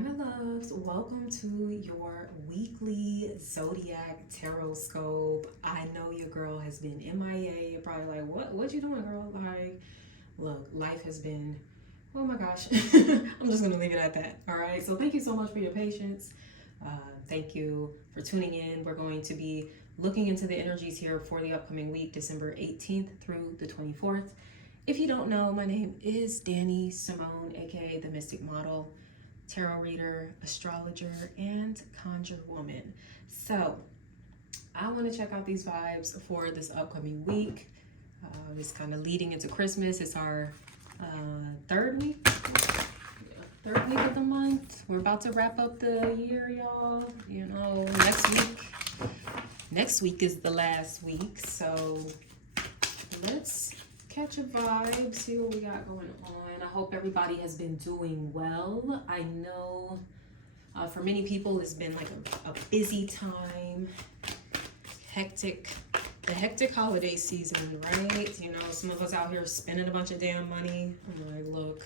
my loves, welcome to your weekly Zodiac Tarotscope. I know your girl has been MIA. You're probably like, what you doing, girl? Like, look, life has been, oh my gosh. I'm just gonna leave it at that. All right. So thank you so much for your patience. Thank you for tuning in. We're going to be looking into the energies here for the upcoming week, December 18th through the 24th. If you don't know, my name is Danny Simone, aka the Mystic Model, tarot reader, astrologer, and conjure woman. So I want to check out these vibes for this upcoming week. It's kind of leading into Christmas. It's our third week of the month. We're about to wrap up the year, y'all. You know, next week is the last week. So let's catch a vibe, see what we got going on. I hope everybody has been doing well. I know for many people it's been like a busy time, the hectic holiday season, right? You know, some of us out here spending a bunch of damn money. I'm like, look,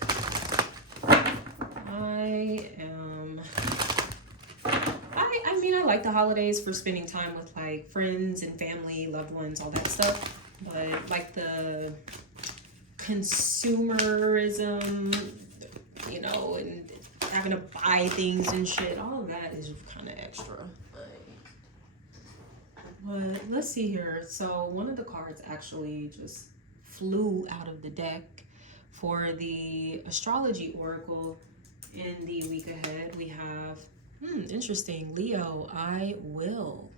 I like the holidays for spending time with like friends and family, loved ones, all that stuff. But like the consumerism, you know, and having to buy things and shit, all of that is kind of extra. But let's see here. So one of the cards actually just flew out of the deck for the Astrology Oracle in the week ahead. We have, interesting, Leo, I will.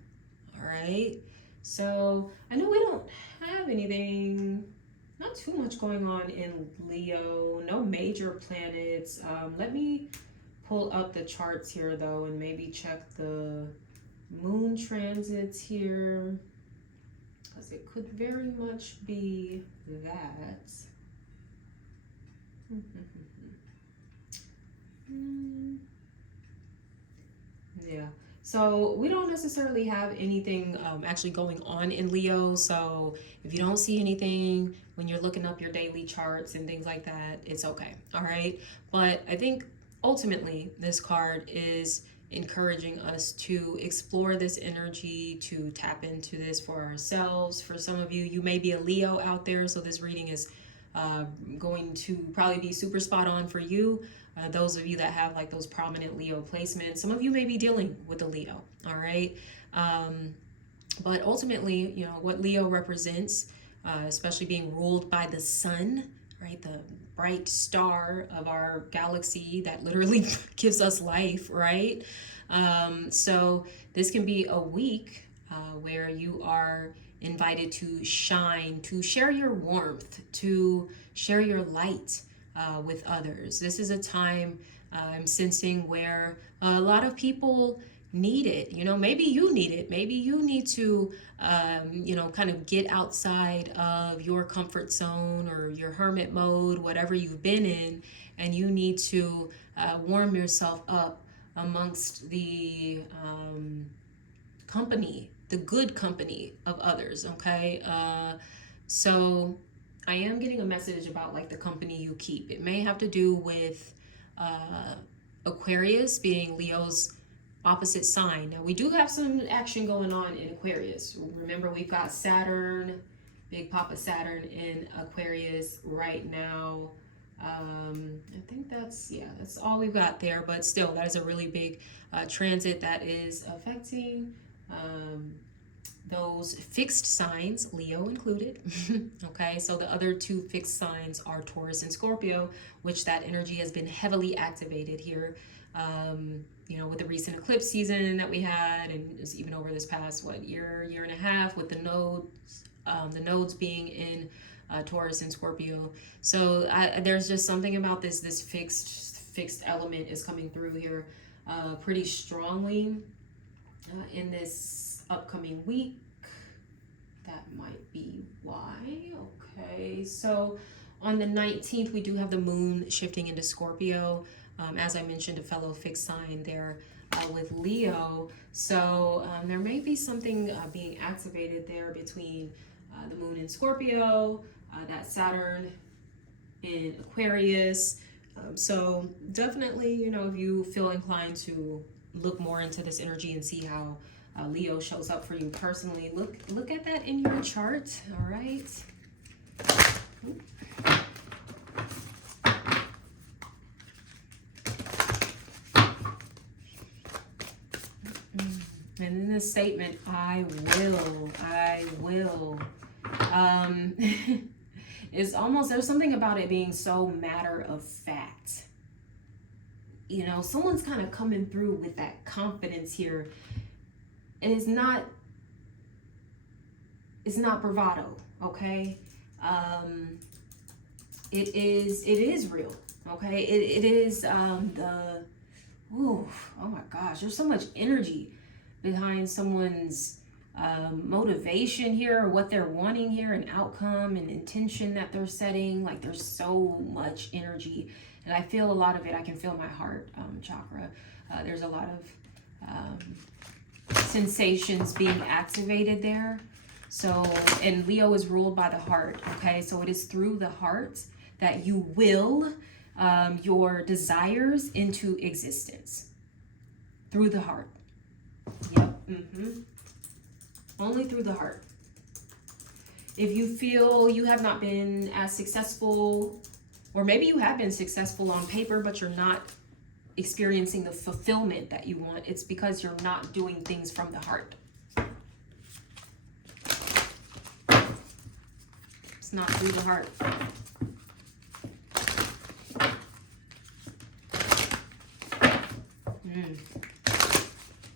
All right. So I know we don't have anything, not too much going on in Leo, no major planets. Let me pull up the charts here though and maybe check the moon transits here, because it could very much be that. Yeah. So we don't necessarily have anything actually going on in Leo. So if you don't see anything when you're looking up your daily charts and things like that, it's okay. All right. But I think ultimately this card is encouraging us to explore this energy, to tap into this for ourselves. For some of you, you may be a Leo out there, so this reading is going to probably be super spot on for you. Those of you that have like those prominent Leo placements, some of you may be dealing with a Leo, all right? But ultimately, you know, what Leo represents, especially being ruled by the sun, right? The bright star of our galaxy that literally gives us life, right? So this can be a week where you are invited to shine, to share your warmth, to share your light with others. This is a time I'm sensing where a lot of people need it. You know, maybe you need it. Maybe you need to, you know, kind of get outside of your comfort zone or your hermit mode, whatever you've been in, and you need to warm yourself up amongst the company, the good company of others, okay? So I am getting a message about like the company you keep. It may have to do with Aquarius being Leo's opposite sign. Now we do have some action going on in Aquarius. Remember, we've got Saturn, Big Papa Saturn in Aquarius right now. I think that's all we've got there, but still that is a really big transit that is affecting those fixed signs, Leo included. Okay, so the other two fixed signs are Taurus and Scorpio, which that energy has been heavily activated here. You know, with the recent eclipse season that we had, and even over this past year and a half, with the nodes being in Taurus and Scorpio. So there's just something about this fixed element is coming through here pretty strongly in this upcoming week. That might be why. Okay, so on the 19th we do have the moon shifting into Scorpio. As I mentioned, a fellow fixed sign there with Leo. So there may be something being activated there between the moon in Scorpio, that Saturn in Aquarius. So definitely, you know, if you feel inclined to look more into this energy and see how Leo shows up for you personally, look at that in your chart. All right. And in this statement, I will. It's almost, there's something about it being so matter of fact. You know, someone's kind of coming through with that confidence here. And it's not bravado, okay? It is real, okay? It is oh my gosh, there's so much energy behind someone's motivation here, or what they're wanting here, an outcome and intention that they're setting. Like, there's so much energy, and I feel a lot of it. I can feel my heart chakra. There's a lot of sensations being activated there. So, and Leo is ruled by the heart, okay? So it is through the heart that you will your desires into existence. Through the heart. Yep. Only through the heart. If you feel you have not been as successful, or maybe you have been successful on paper, but you're not experiencing the fulfillment that you want, it's because you're not doing things from the heart. It's not through the heart.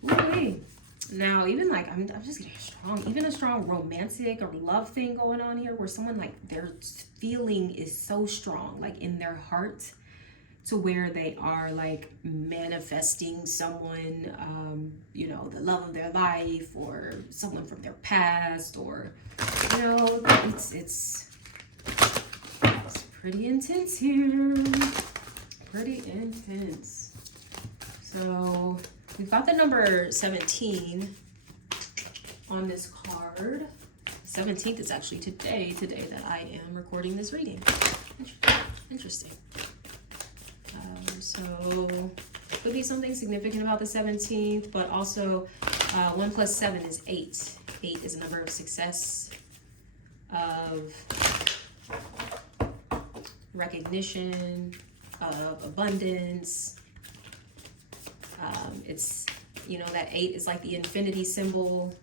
Ooh-wee. Now, even like, I'm just getting strong, even a strong romantic or love thing going on here, where someone, like, their feeling is so strong, like in their heart, to where they are like manifesting someone, you know, the love of their life, or someone from their past, or, you know, it's pretty intense here. Pretty intense. So we've got the number 17 on this card. 17th is actually today that I am recording this reading. Interesting. So could be something significant about the 17th, but also 1 plus 7 is 8. 8 is a number of success, of recognition, of abundance. It's, you know, that 8 is like the infinity symbol.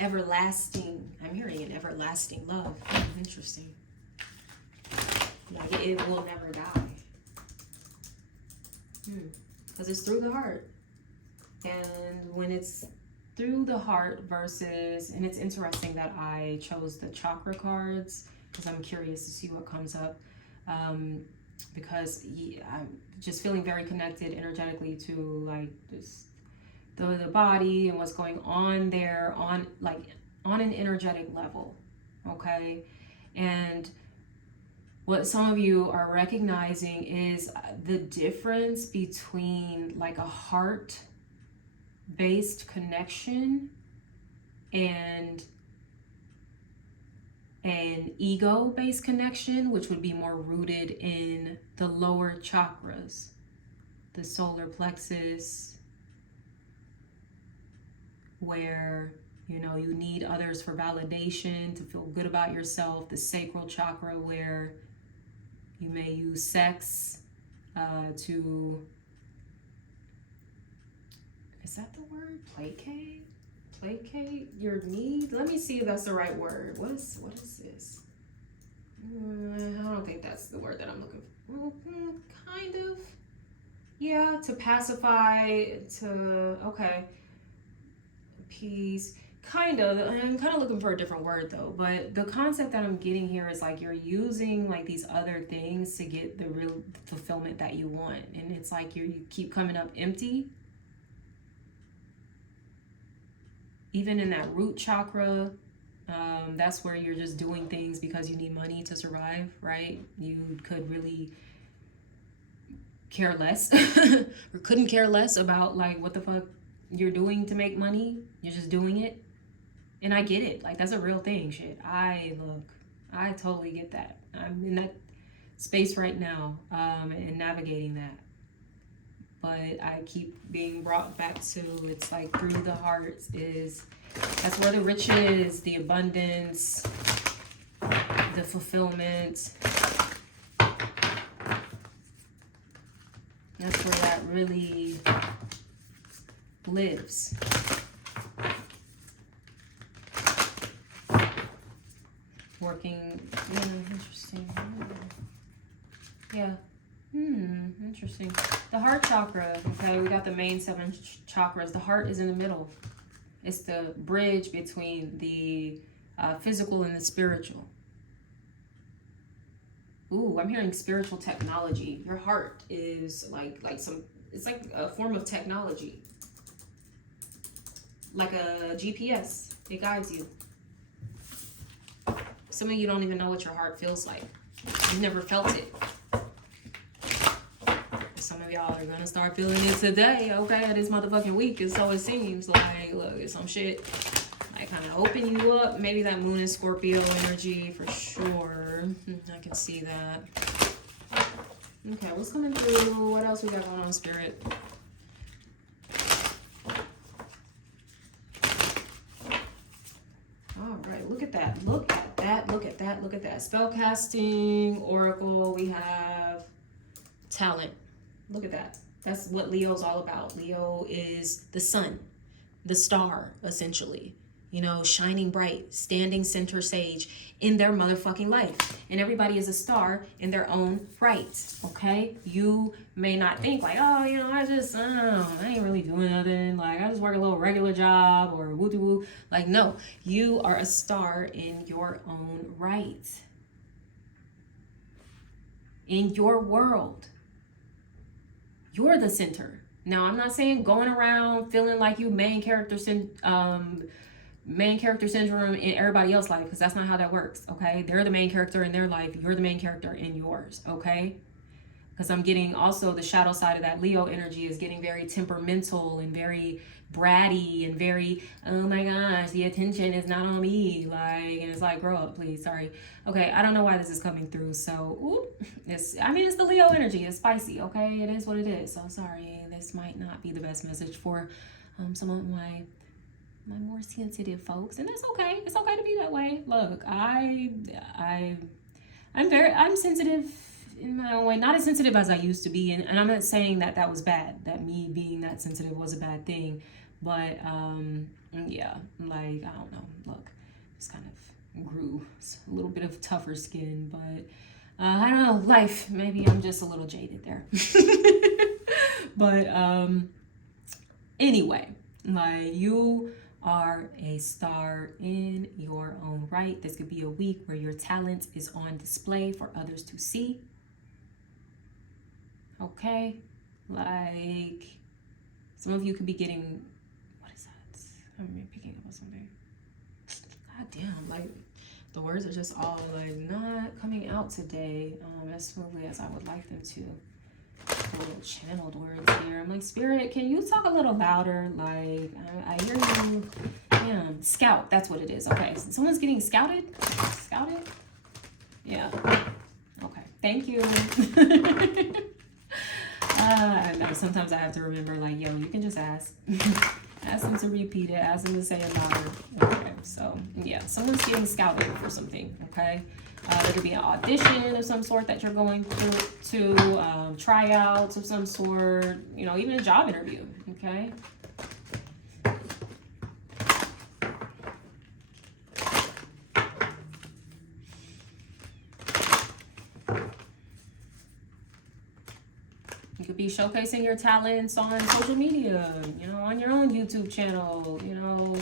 Everlasting. I'm hearing an everlasting love. Interesting. Like, it will never die. Because it's through the heart. And when it's through the heart versus, and it's interesting that I chose the chakra cards, because I'm curious to see what comes up. Because I'm just feeling very connected energetically to, like, this, the body and what's going on there on an energetic level. Okay. And what some of you are recognizing is the difference between like a heart-based connection and an ego-based connection, which would be more rooted in the lower chakras, the solar plexus, where, you know, you need others for validation to feel good about yourself, the sacral chakra, where you may use sex to, is that the word? Placate your need? Let me see if that's the right word. What is this? I don't think that's the word that I'm looking for. Kind of. Yeah, to pacify, okay. Peace. Kind of. I'm kind of looking for a different word though, but the concept that I'm getting here is like you're using like these other things to get the real fulfillment that you want, and it's like you keep coming up empty. Even in that root chakra, that's where you're just doing things because you need money to survive, right? You could really care less or couldn't care less about like what the fuck you're doing to make money. You're just doing it. And I get it. Like, that's a real thing, shit. I totally get that. I'm in that space right now, and navigating that. But I keep being brought back to, it's like through the heart is, that's where the riches, the abundance, the fulfillment, that's where that really lives. Working, yeah, interesting. Yeah. Interesting. The heart chakra, okay, we got the main 7 chakras. The heart is in the middle. It's the bridge between the physical and the spiritual. Ooh, I'm hearing spiritual technology. Your heart is like some, it's like a form of technology. Like a GPS. It guides you. Some of you don't even know what your heart feels like. You've never felt it. Some of y'all are gonna start feeling it today, okay? This motherfucking week, and so it seems like, look, it's some shit like kind of open you up. Maybe that moon and Scorpio energy for sure. I can see that. Okay, what's coming through? What else we got going on, Spirit? All right, look at that. Look at that. Look at that. Look at that. Spellcasting Oracle. We have talent. Look at that. That's what Leo's all about. Leo is the sun, the star, essentially. You know, shining bright, standing center stage in their motherfucking life. And everybody is a star in their own right, okay? You may not think like, oh, you know, I ain't really doing nothing. Like, I just work a little regular job or woo-doo-woo. Like, no, you are a star in your own right. In your world. You're the center. Now, I'm not saying going around feeling like you main character syndrome in everybody else's life, because that's not how that works, okay? They're the main character in their life. You're the main character in yours, okay? Because I'm getting also the shadow side of that Leo energy is getting very temperamental and very bratty and very, oh my gosh, the attention is not on me. Like, and it's like, grow up, please. Sorry. Okay, I don't know why this is coming through. So, it's the Leo energy. It's spicy, okay? It is what it is. So, sorry. This might not be the best message for some of my more sensitive folks. And that's okay. It's okay to be that way. Look, I'm sensitive in my own way, not as sensitive as I used to be, and I'm not saying that was bad, that me being that sensitive was a bad thing, but yeah, like, I don't know, look, just kind of grew a little bit of tougher skin, but I don't know, life, maybe I'm just a little jaded there. But anyway, like, you are a star in your own right. This could be a week where your talent is on display for others to see. Okay, like, some of you could be getting, what is that? I'm picking up on something. God damn, like, the words are just all like not coming out today as smoothly as I would like them to. A little channeled words here. I'm like, Spirit, can you talk a little louder? Like, I hear you. Damn, scout, that's what it is. Okay, someone's getting scouted? Scouted? Yeah. Okay, thank you. I know sometimes I have to remember, like, yo, you can just ask. Ask them to repeat it. Ask them to say it louder. Okay, so, yeah, someone's getting scouted for something, okay? There could be an audition of some sort that you're going through to, tryouts of some sort, you know, even a job interview, okay? You could be showcasing your talents on social media, you know, on your own YouTube channel, you know.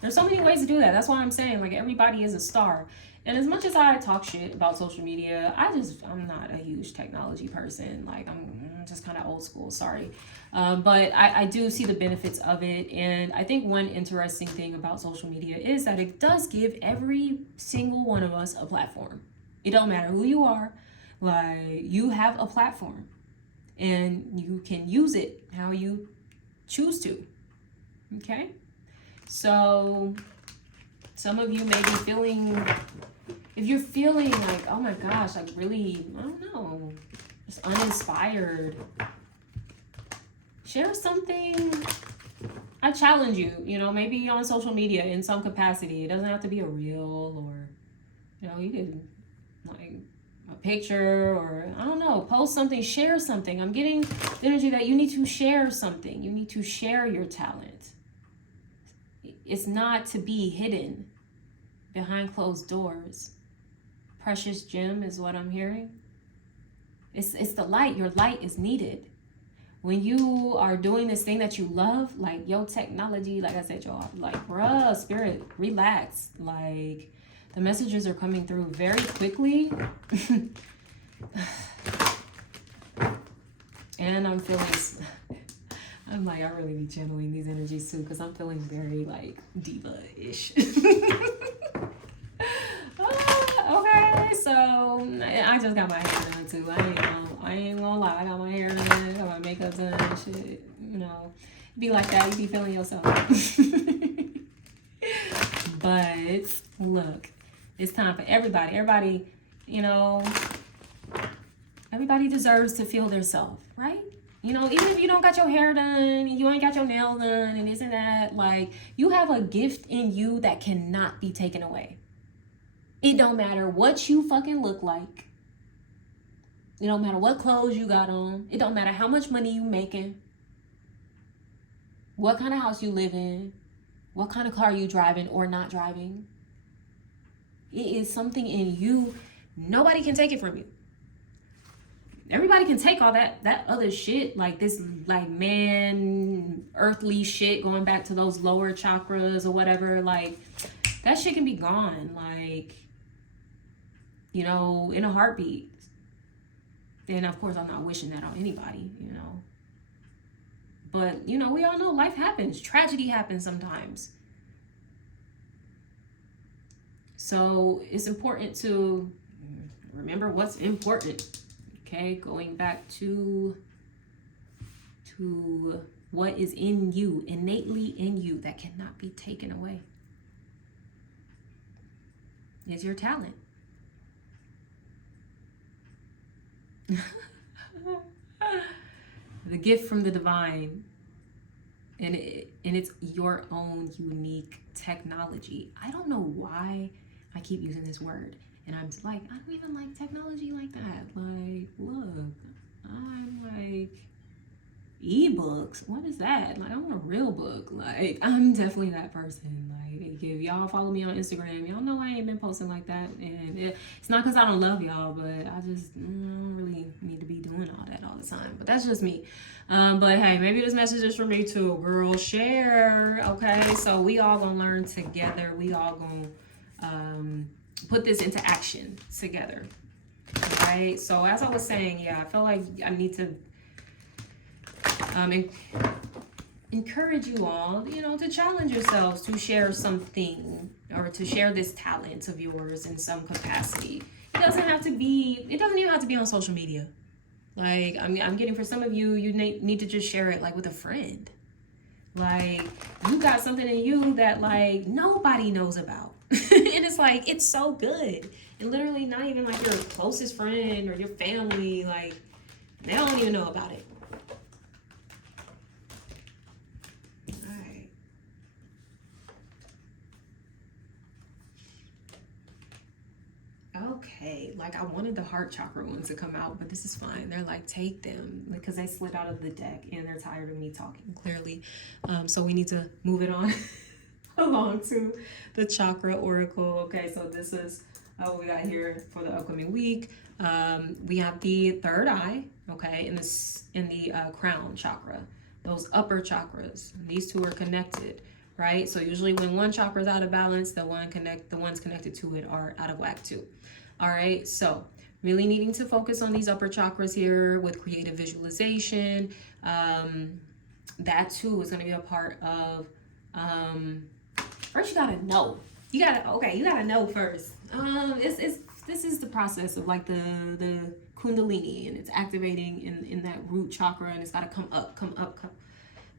There's so many ways to do that. That's why I'm saying, like, everybody is a star. And as much as I talk shit about social media, I'm not a huge technology person. Like, I'm just kind of old school, sorry. But I do see the benefits of it. And I think one interesting thing about social media is that it does give every single one of us a platform. It don't matter who you are, like, you have a platform. And you can use it how you choose to, okay? So some of you may be feeling if you're feeling like, oh my gosh, like really, I don't know, just uninspired, share something. I challenge you, you know, maybe on social media in some capacity. It doesn't have to be a reel, or, you know, you can, like, a picture, or, I don't know, post something, share something. I'm getting the energy that you need to share something. You need to share your talent. It's not to be hidden behind closed doors. Precious gem is what I'm hearing. It's the light. Your light is needed. When you are doing this thing that you love, like your technology, like I said, y'all, like, bruh, spirit, relax. Like, the messages are coming through very quickly. And I'm feeling, I'm like, I really be channeling these energies too, because I'm feeling very, like, diva-ish. Okay, so I just got my hair done too. I ain't gonna lie. I got my hair done, I got my makeup done and shit. You know, be like that. You be feeling yourself. But look, it's time for everybody. Everybody, you know, everybody deserves to feel their self, right? You know, even if you don't got your hair done, you ain't got your nails done, and this and that, like, you have a gift in you that cannot be taken away. It don't matter what you fucking look like. It don't matter what clothes you got on. It don't matter how much money you making. What kind of house you live in. What kind of car you driving or not driving. It is something in you. Nobody can take it from you. Everybody can take all that other shit, like this, like, man, earthly shit, going back to those lower chakras or whatever. Like, that shit can be gone, like, you know, in a heartbeat. And of course, I'm not wishing that on anybody, you know. But, you know, we all know life happens. Tragedy happens sometimes. So it's important to remember what's important. Okay, going back to what is in you, innately in you, that cannot be taken away, is your talent. The gift from the divine, and it's your own unique technology. I don't know why I keep using this word, and I'm like, I don't even like technology like that. Like, look, I'm like, ebooks, what is that? Like, I want a real book. Like, I'm definitely that person. Like, if y'all follow me on Instagram, y'all know I ain't been posting like that, and it's not because I don't love y'all, but I just don't really need to be doing all that all the time. But that's just me. But hey, maybe this message is for me too, girl. Share. Okay, so we all gonna learn together. We all gonna put this into action together. Right. So as I was saying, yeah, I feel like I need to encourage you all, you know, to challenge yourselves to share something, or to share this talent of yours in some capacity. It doesn't even have to be on social media. Like, I'm getting, for some of you, you need to just share it, like, with a friend. Like, you got something in you that, like, nobody knows about. And it's like, it's so good. And literally not even like your closest friend or your family, like, they don't even know about it. Okay, like, I wanted the heart chakra ones to come out, but this is fine. They're like, take them, because they slid out of the deck and they're tired of me talking, clearly. So we need to move it on along to the Chakra Oracle. Okay, so this is what we got here for the upcoming week. We have the third eye, okay, in the crown chakra, those upper chakras. These two are connected, right? So usually when one chakra is out of balance, the ones connected to it are out of whack too. All right, so really needing to focus on these upper chakras here with creative visualization. That too is going to be a part of, first you gotta know. You gotta know first. This is the process of, like, the Kundalini, and it's activating in that root chakra, and it's gotta come up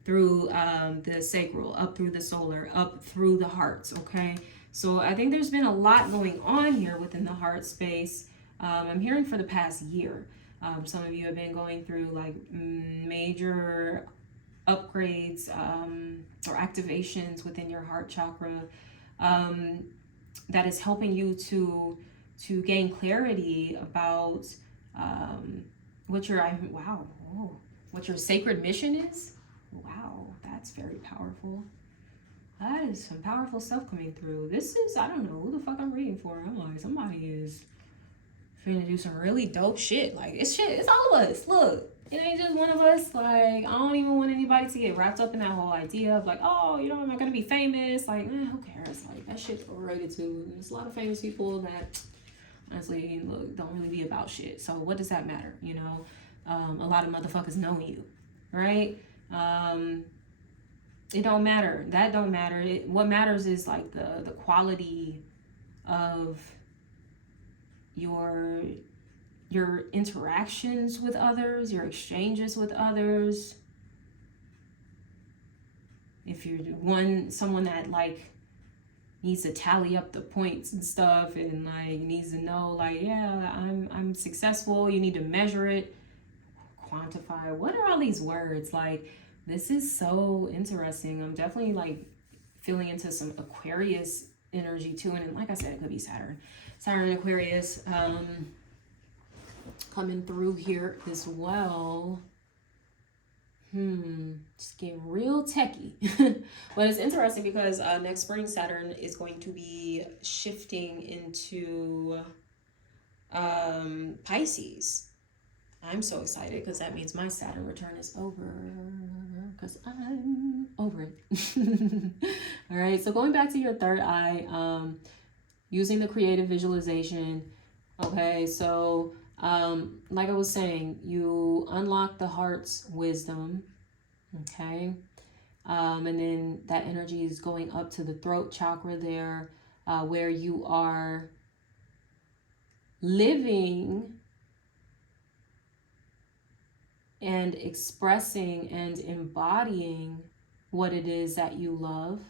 through the sacral, up through the solar, up through the hearts. Okay, So I think there's been a lot going on here within the heart space. I'm hearing for the past year. Some of you have been going through like major upgrades or activations within your heart chakra that is helping you to gain clarity about what your what your sacred mission is. Wow, that's very powerful. That is some powerful stuff coming through. This is, I don't know who the fuck I'm reading for. I'm like, somebody is finna do some really dope shit. Like, it's all of us. Look, it ain't just one of us. Like, I don't even want anybody to get wrapped up in that whole idea of like, oh, you know, am I gonna be famous? Like, who cares? Like, that shit's overrated too. There's a lot of famous people that honestly, look, don't really be about shit. So what does that matter? You know, a lot of motherfuckers know you, right? It don't matter. That don't matter. What matters is like the quality of your interactions with others, your exchanges with others. If you're someone that like needs to tally up the points and stuff and like needs to know like, yeah, I'm successful, you need to measure it, quantify. What are all these words? Like, this is so interesting. I'm definitely like feeling into some Aquarius energy too. And like I said, it could be Saturn Aquarius coming through here as well. Just getting real techie. But it's interesting because next spring Saturn is going to be shifting into Pisces. I'm so excited because that means my Saturn return is over, because I'm over it. All right, so going back to your third eye, using the creative visualization. Okay, so like I was saying, you unlock the heart's wisdom. Okay, and then that energy is going up to the throat chakra there, where you are living and expressing and embodying what it is that you love.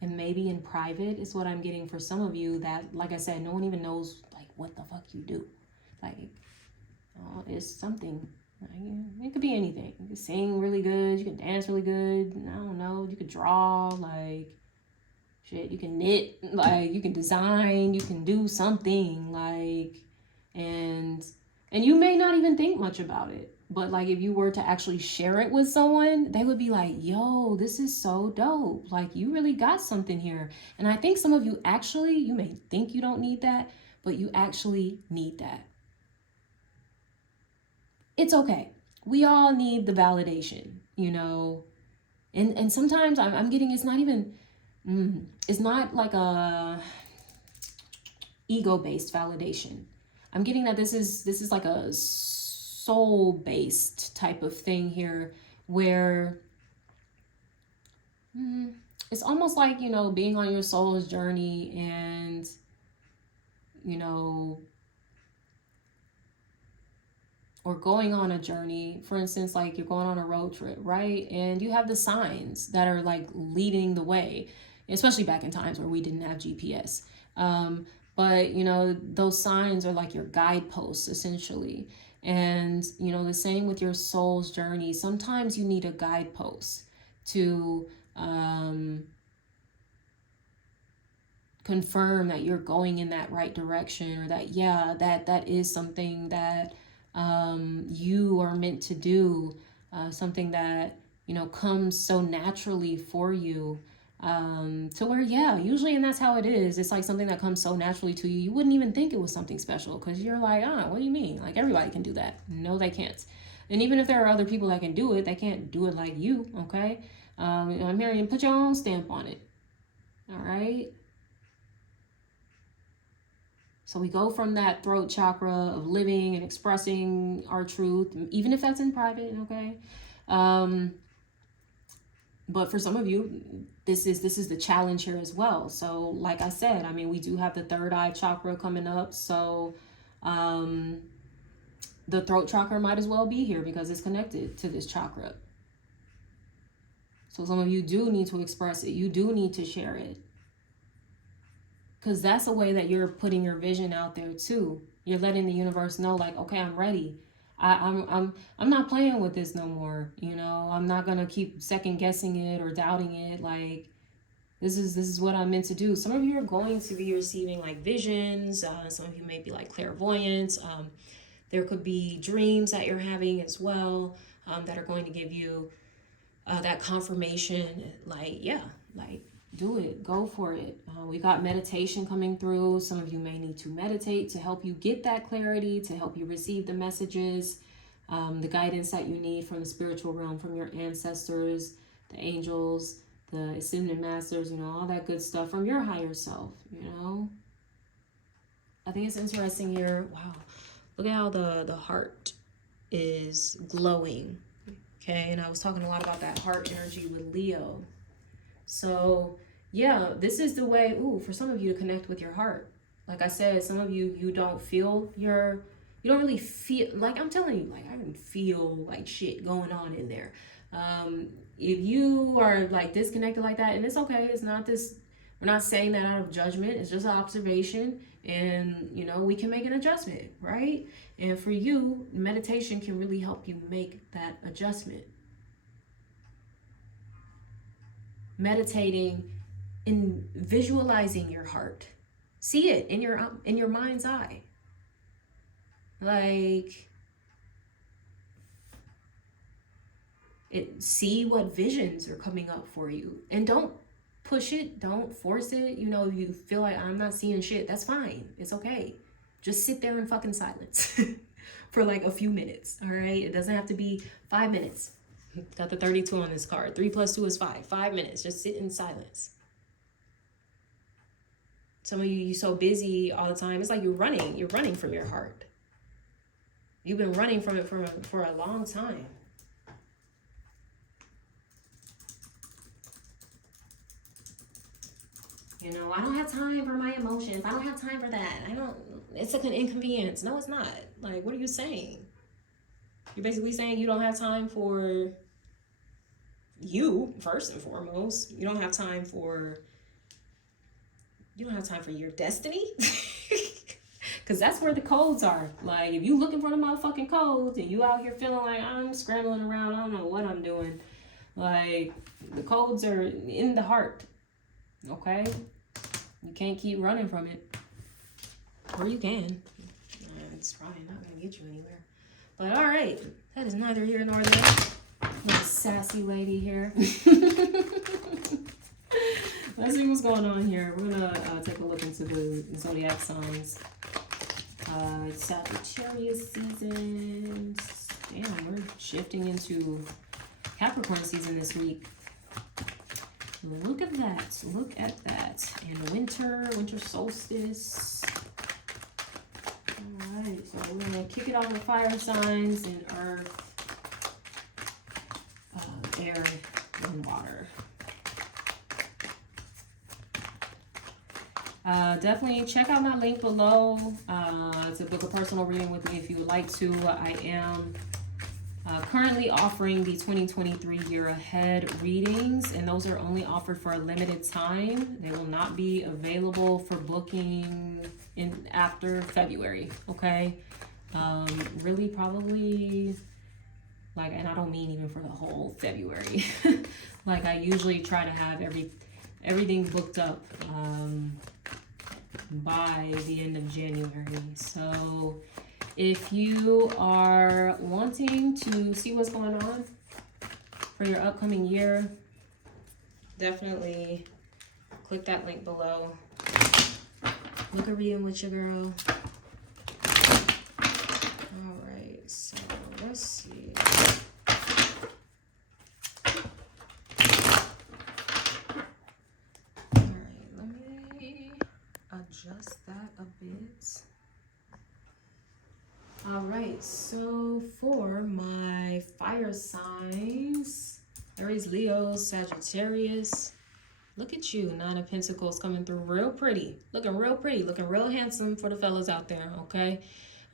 And maybe in private is what I'm getting for some of you, that, like I said, no one even knows like what the fuck you do. Like, it's something. It could be anything. You can sing really good, you can dance really good, I don't know, you could draw, like shit, you can knit, like you can design, you can do something, like, and you may not even think much about it, but like if you were to actually share it with someone, they would be like, yo, this is so dope, like you really got something here. And I think some of you actually, you may think you don't need that, but you actually need that. It's okay. We all need the validation, you know, and sometimes I'm getting, it's not even it's not like a ego-based validation. I'm getting that this is like a soul-based type of thing here, where it's almost like, you know, being on your soul's journey, and you know, or going on a journey. For instance, like you're going on a road trip, right? And you have the signs that are like leading the way, especially back in times where we didn't have GPS. But you know, those signs are like your guideposts essentially. And you know, the same with your soul's journey. Sometimes you need a guidepost to confirm that you're going in that right direction, or that, yeah, that is something that you are meant to do, something that, you know, comes so naturally for you, to where, yeah, usually, and that's how it is. It's like something that comes so naturally to you. You wouldn't even think it was something special, because you're like, what do you mean? Like, everybody can do that. No, they can't. And even if there are other people that can do it, they can't do it like you, okay? I'm hearing you put your own stamp on it, all right? So we go from that throat chakra of living and expressing our truth, even if that's in private, okay? But for some of you, this is the challenge here as well. So like I said, I mean, we do have the third eye chakra coming up. So the throat chakra might as well be here because it's connected to this chakra. So some of you do need to express it. You do need to share it. Because that's a way that you're putting your vision out there too. You're letting the universe know, like, okay, I'm ready. I'm not playing with this no more. You know, I'm not gonna keep second guessing it or doubting it. Like, this is what I'm meant to do. Some of you are going to be receiving like visions. Some of you may be like clairvoyant. There could be dreams that you're having as well, that are going to give you that confirmation. Like, yeah, like, do it, go for it. We got meditation coming through. Some of you may need to meditate to help you get that clarity, to help you receive the messages, the guidance that you need from the spiritual realm, from your ancestors, the angels, the ascended masters, you know, all that good stuff from your higher self, you know. I think it's interesting here. Wow, look at how the heart is glowing. Okay, and I was talking a lot about that heart energy with Leo. So yeah, this is the way, for some of you to connect with your heart. Like I said, some of you, you don't really feel, like I'm telling you, like I can feel like shit going on in there. If you are like disconnected like that, and it's okay, it's not this, we're not saying that out of judgment, it's just an observation, and you know, we can make an adjustment, right? And for you, meditation can really help you make that adjustment. Meditating and visualizing your heart, see it in your mind's eye, like see what visions are coming up for you, and don't push it, don't force it. You know, if you feel like I'm not seeing shit, that's fine, it's okay. Just sit there in fucking silence for like a few minutes. All right, it doesn't have to be 5 minutes. Got the 32 on this card. 3 + 2 is 5. 5 minutes. Just sit in silence. Some of you, you're so busy all the time. It's like you're running. You're running from your heart. You've been running from it for a long time. You know, I don't have time for my emotions. I don't have time for that. It's like an inconvenience. No, it's not. Like, what are you saying? You're basically saying you don't have time for you, first and foremost. You don't have time for your destiny. Because that's where the codes are. Like, if you looking for the motherfucking codes and you out here feeling like I'm scrambling around, I don't know what I'm doing. Like, the codes are in the heart. Okay? You can't keep running from it. Or you can. It's probably not going to get you anywhere. But all right, that is neither here nor there. Little sassy lady here. Let's see what's going on here. We're going to take a look into the zodiac signs. It's Sagittarius season. Damn, we're shifting into Capricorn season this week. Look at that. Look at that. And winter solstice. Alright, so we're going to kick it off with fire signs and earth, air, and water. Definitely check out my link below to book a personal reading with me if you would like to. I am currently offering the 2023 year ahead readings, and those are only offered for a limited time. They will not be available for booking after February, okay? Really probably, like, and I don't mean even for the whole February. Like, I usually try to have everything booked up by the end of January. So if you are wanting to see what's going on for your upcoming year, definitely click that link below. Look a reading with your girl. Alright, so let's see. Alright, let me adjust that a bit. Alright, so for my fire signs, Aries, Leo, Sagittarius. Look at you, 9 of Pentacles coming through real pretty. Looking real pretty, looking real handsome for the fellas out there, okay?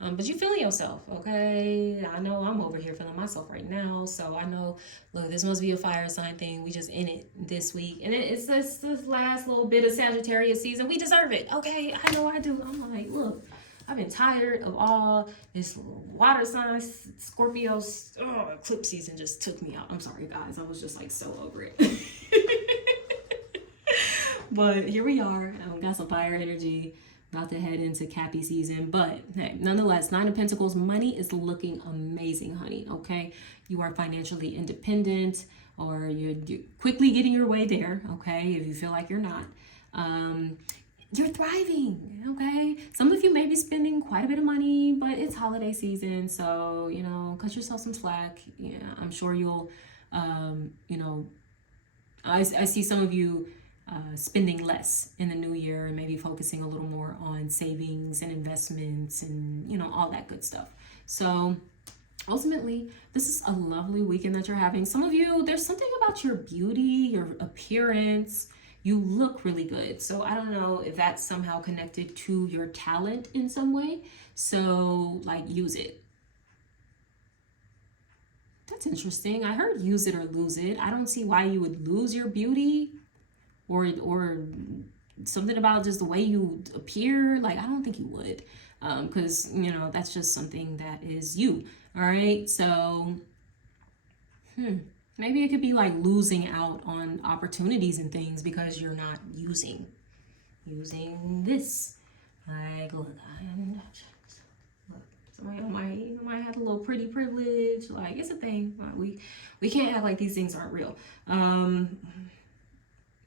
But you feeling yourself, okay? I know I'm over here feeling myself right now. So I know, look, this must be a fire sign thing. We just in it this week. And it's this last little bit of Sagittarius season. We deserve it, okay? I know I do. I'm like, look, I've been tired of all this water signs, Scorpios. Oh, eclipse season just took me out. I'm sorry, guys. I was just like so over it. But here we are. Got some fire energy. About to head into Cappy season. But hey, nonetheless, Nine of Pentacles, money is looking amazing, honey. Okay. You are financially independent, or you're quickly getting your way there. Okay. If you feel like you're not. You're thriving, okay? Some of you may be spending quite a bit of money, but it's holiday season, so, you know, cut yourself some slack. Yeah, I'm sure you'll, you know, I see some of you spending less in the new year and maybe focusing a little more on savings and investments and, you know, all that good stuff. So ultimately, this is a lovely weekend that you're having. Some of you, there's something about your beauty, your appearance. You look really good. So I don't know if that's somehow connected to your talent in some way. So like use it. That's interesting. I heard use it or lose it. I don't see why you would lose your beauty or something about just the way you appear. Like, I don't think you would. Because, you know, that's just something that is you. All right. So, maybe it could be like losing out on opportunities and things because you're not using this. Like, look, somebody might have a little pretty privilege. Like, it's a thing. We can't act like these things aren't real.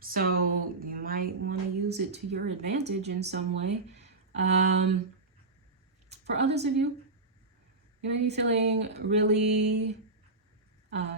So you might want to use it to your advantage in some way. For others of you, you may be feeling really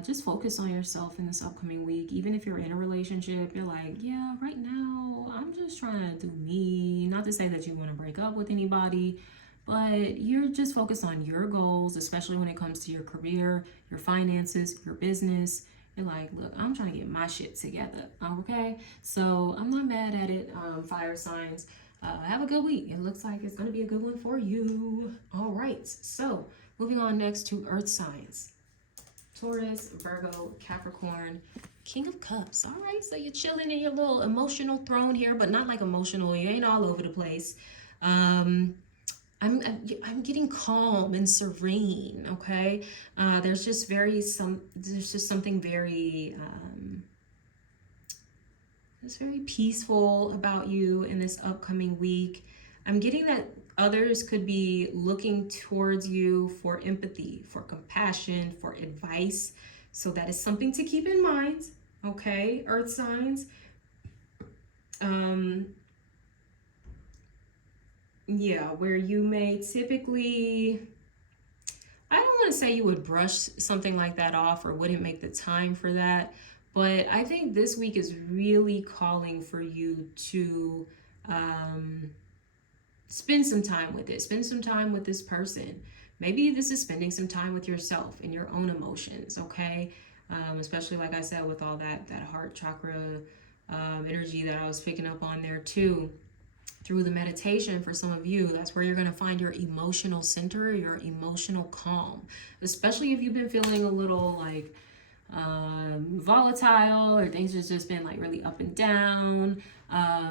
just focus on yourself in this upcoming week. Even if you're in a relationship, you're like, yeah, right now, I'm just trying to do me. Not to say that you want to break up with anybody, but you're just focused on your goals, especially when it comes to your career, your finances, your business. You're like, look, I'm trying to get my shit together, okay? So I'm not mad at it, fire signs. Have a good week. It looks like it's going to be a good one for you. All right, so moving on next to earth signs. Taurus, Virgo, Capricorn, King of Cups. All right, so you're chilling in your little emotional throne here, but not like emotional. You ain't all over the place. I'm getting calm and serene. Okay, there's just something very it's very peaceful about you in this upcoming week. I'm getting that others could be looking towards you for empathy, for compassion, for advice. So that is something to keep in mind. Okay, earth signs. Yeah, where you may typically, I don't want to say you would brush something like that off or wouldn't make the time for that, but I think this week is really calling for you to spend some time with it. Spend some time with this person. Maybe this is spending some time with yourself and your own emotions, okay? Especially, like I said, with all that heart chakra energy that I was picking up on there too. Through the meditation, for some of you, that's where you're going to find your emotional center, your emotional calm. Especially if you've been feeling a little like volatile, or things have just been like really up and down.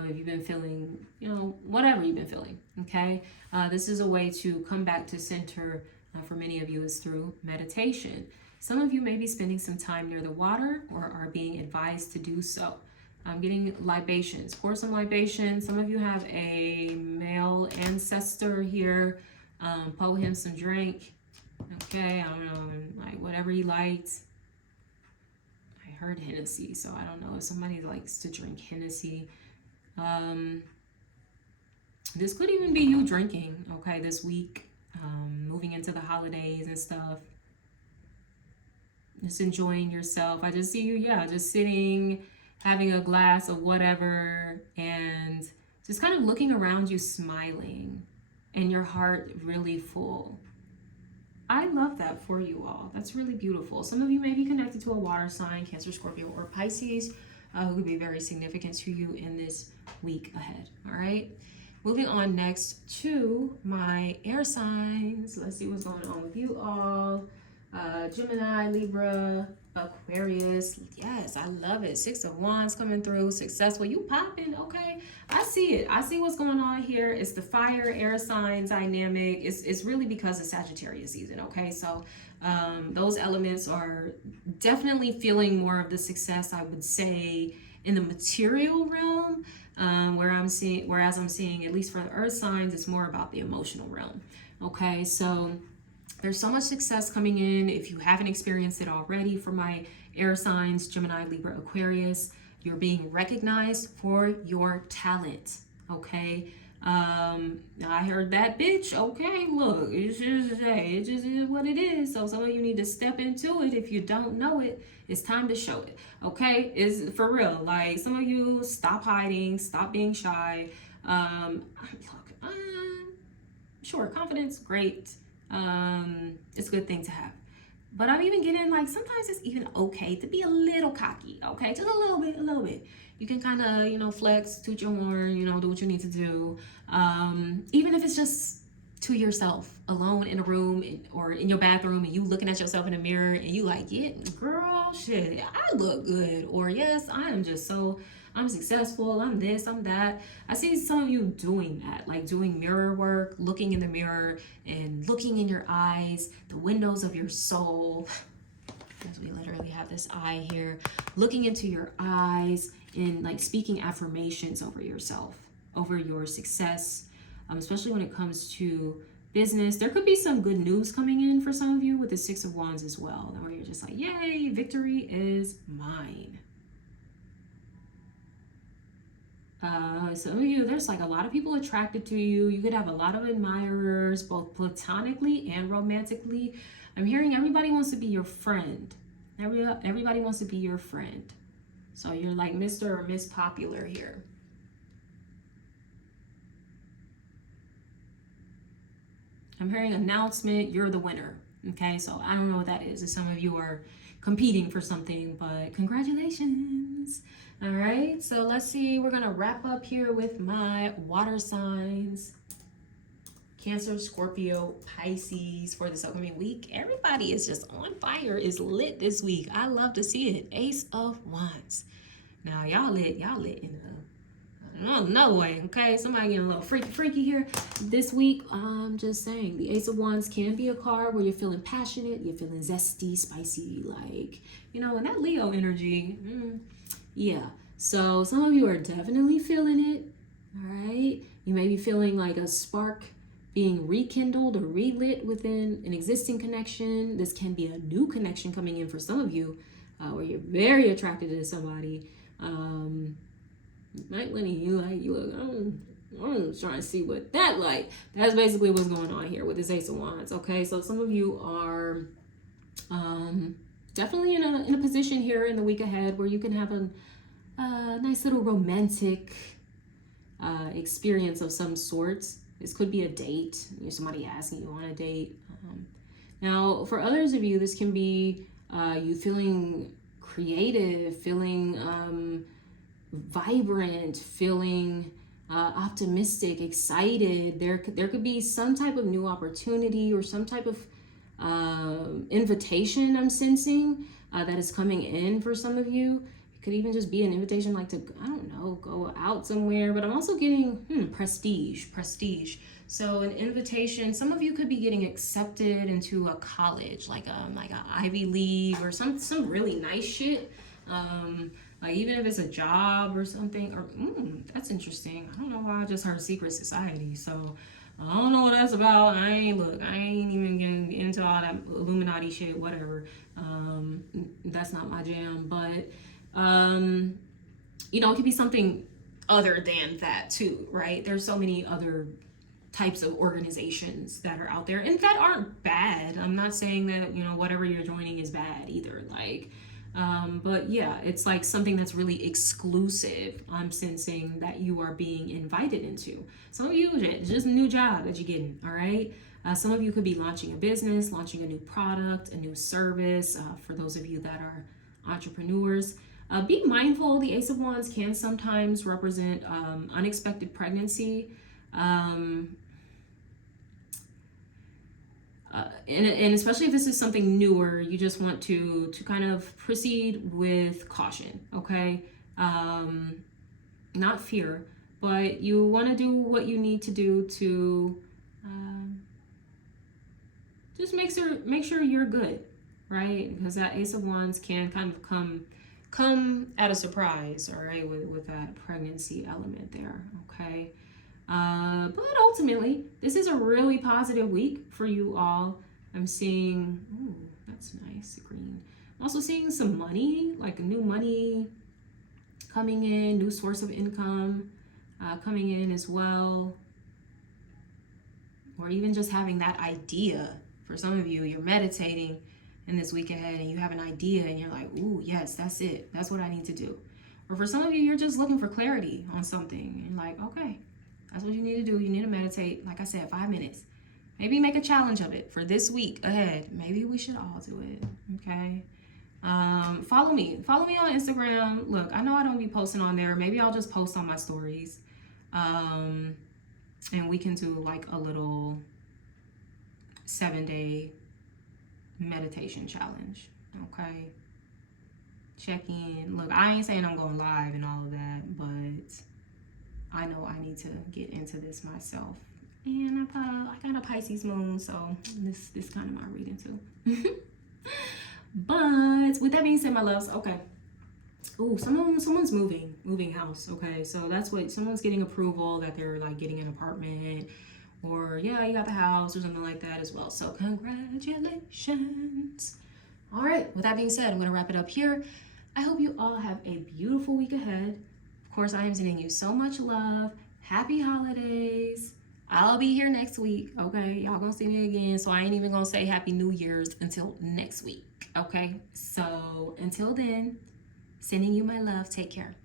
If you've been feeling, you know, whatever you've been feeling, okay? This is a way to come back to center for many of you is through meditation. Some of you may be spending some time near the water or are being advised to do so. I'm getting libations. Pour some libations. Some of you have a male ancestor here. Pour him some drink. Okay, I don't know, like whatever he likes. I heard Hennessy, so I don't know if somebody likes to drink Hennessy. This could even be you drinking, okay, this week, moving into the holidays and stuff. Just enjoying yourself. I just see you, yeah, just sitting, having a glass of whatever, and just kind of looking around you, smiling, and your heart really full. I love that for you all. That's really beautiful. Some of you may be connected to a water sign, Cancer, Scorpio, or Pisces, who could be very significant to you in this week ahead. All right. moving on next to my air signs. Let's see what's going on with you all. Gemini, Libra, Aquarius. Yes, I love it. Six of Wands coming through. Successful. You popping. Okay. I see it. I see what's going on here. It's the fire air sign dynamic. It's really because of Sagittarius season. Okay. So those elements are definitely feeling more of the success, I would say, in the material realm. Whereas I'm seeing, at least for the earth signs, it's more about the emotional realm. Okay. So there's so much success coming in. If you haven't experienced it already, for my air signs, Gemini, Libra, Aquarius, you're being recognized for your talent. Okay. I heard that, bitch. Okay, look, it just is what it is. So some of you need to step into it. If you don't know it, it's time to show it. Okay, is for real. Like, some of you, stop hiding, stop being shy. Sure, confidence, great. It's a good thing to have. But I'm even getting, like, sometimes it's even okay to be a little cocky, okay? Just a little bit. You can kind of, flex, toot your horn, do what you need to do. Even if it's just to yourself, alone in a room or in your bathroom, and you looking at yourself in the mirror and you like, yeah, girl, shit, I look good. Or yes, I'm successful, I'm this, I'm that. I see some of you doing that, like doing mirror work, looking in the mirror and looking in your eyes, the windows of your soul. Because we literally have this eye here, looking into your eyes and like speaking affirmations over yourself, over your success, especially when it comes to business. There could be some good news coming in for some of you with the Six of Wands as well, where you're just like, yay, victory is mine. Some of you, there's like a lot of people attracted to you. You could have a lot of admirers, both platonically and romantically. I'm hearing everybody wants to be your friend. Everybody wants to be your friend. So you're like Mr. or Miss Popular here. I'm hearing announcement, you're the winner. Okay, so I don't know what that is. If some of you are competing for something, but congratulations. All right, so let's see. We're going to wrap up here with my water signs. Cancer, Scorpio, Pisces for this upcoming week. Everybody is just on fire, is lit this week. I love to see it. Ace of Wands. Now, y'all lit in another way, okay? Somebody getting a little freaky here this week. I'm just saying, the Ace of Wands can be a card where you're feeling passionate, you're feeling zesty, spicy, like, and that Leo energy. Yeah, so some of you are definitely feeling it, all right? You may be feeling like a spark being rekindled or relit within an existing connection. This can be a new connection coming in for some of you, where you're very attracted to somebody. Might let you look, I'm trying to see what that like. That's basically what's going on here with this Ace of Wands, okay? So some of you are definitely in a position here in the week ahead where you can have a nice little romantic experience of some sorts. This could be a date, somebody asking you on a date. Now, for others of you, this can be you feeling creative, feeling vibrant, feeling optimistic, excited. There could be some type of new opportunity or some type of invitation I'm sensing that is coming in for some of you. It could even just be an invitation like to, I don't know, go out somewhere. But I'm also getting prestige. So an invitation, some of you could be getting accepted into a college, like an Ivy League or some really nice shit. Like even if it's a job or something, or that's interesting. I don't know why I just heard secret society. So I don't know what that's about. I ain't even getting into all that Illuminati shit, whatever. That's not my jam. But it could be something other than that too, right? There's so many other types of organizations that are out there and that aren't bad. I'm not saying that, whatever you're joining is bad either. But yeah, it's like something that's really exclusive. I'm sensing that you are being invited into. Some of you, it's just a new job that you're getting, all right? Some of you could be launching a business, launching a new product, a new service. For those of you that are entrepreneurs, be mindful. The Ace of Wands can sometimes represent unexpected pregnancy. And especially if this is something newer, you just want to kind of proceed with caution, okay? Not fear, but you want to do what you need to do to just make sure you're good, right? Because that Ace of Wands can kind of come at a surprise, all right, with that pregnancy element there, okay? But ultimately, this is a really positive week for you all. I'm seeing, ooh, that's nice, green. I'm also seeing some money, like new money coming in, new source of income coming in as well. Or even just having that idea. For some of you, you're meditating in this week ahead and you have an idea and you're like, ooh, yes, that's it. That's what I need to do. Or for some of you, you're just looking for clarity on something. And like, okay, that's what you need to do. You need to meditate, like I said, 5 minutes. Maybe make a challenge of it for this week ahead. Maybe we should all do it, okay? Follow me on Instagram. Look, I know I don't be posting on there. Maybe I'll just post on my stories. And we can do like a little 7-day meditation challenge, okay? Check in. Look, I ain't saying I'm going live and all of that, but I know I need to get into this myself. And I got a Pisces moon, so this kind of my reading too. But with that being said, my loves, okay. Ooh, someone's moving house, okay? So that's what, someone's getting approval that they're like getting an apartment, or yeah, you got the house or something like that as well. So congratulations. All right, with that being said, I'm gonna wrap it up here. I hope you all have a beautiful week ahead. Of course, I am sending you so much love. Happy holidays. I'll be here next week, okay? Y'all gonna see me again, so I ain't even gonna say Happy New Year's until next week, okay? So until then, sending you my love. Take care.